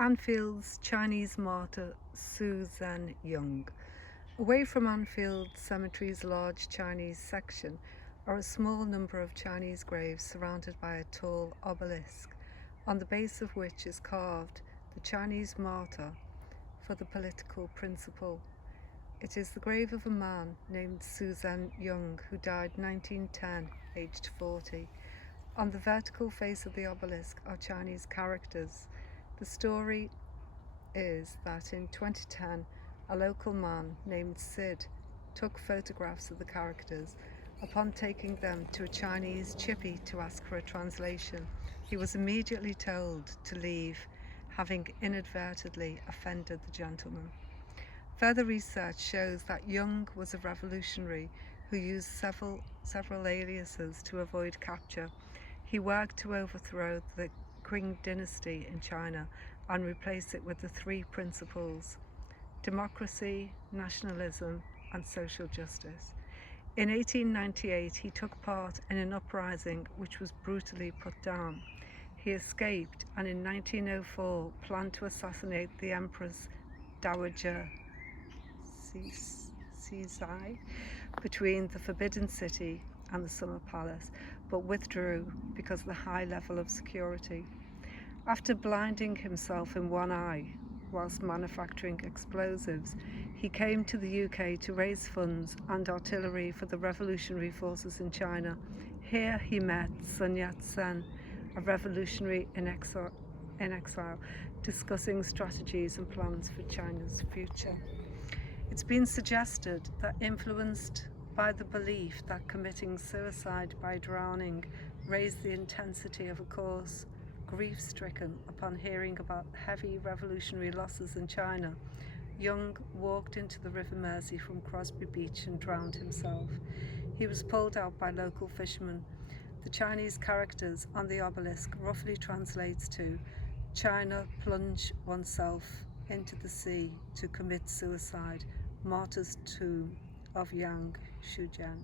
Anfield's Chinese martyr Su Zhen-Yung. Away from Anfield Cemetery's large Chinese section are a small number of Chinese graves surrounded by a tall obelisk, on the base of which is carved the Chinese martyr for the political principle. It is the grave of a man named Su Zhen-Yung who died 1910, aged 40. On the vertical face of the obelisk are Chinese characters. The story is that in 2010, a local man named Sid took photographs of the characters. Upon taking them to a Chinese chippy to ask for a translation, he was immediately told to leave, having inadvertently offended the gentleman. Further research shows that Young was a revolutionary who used several aliases to avoid capture. He worked to overthrow the Qing dynasty in China and replace it with the three principles: democracy, nationalism, and social justice. In 1898, he took part in an uprising which was brutally put down. He escaped and in 1904 planned to assassinate the Empress Dowager Cixi between the Forbidden City and the Summer Palace, but withdrew because of the high level of security. After blinding himself in one eye whilst manufacturing explosives, he came to the UK to raise funds and artillery for the revolutionary forces in China. Here he met Sun Yat-sen, a revolutionary in exile, discussing strategies and plans for China's future. It's been suggested that, influenced by the belief that committing suicide by drowning raised the intensity of a cause, grief-stricken upon hearing about heavy revolutionary losses in China, Young walked into the River Mersey from Crosby Beach and drowned himself. He was pulled out by local fishermen. The Chinese characters on the obelisk roughly translates to "China plunge oneself into the sea to commit suicide, martyr's tomb of Yang Shujian."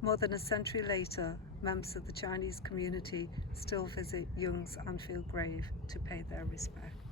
More than a century later, members of the Chinese community still visit Young's Anfield grave to pay their respects.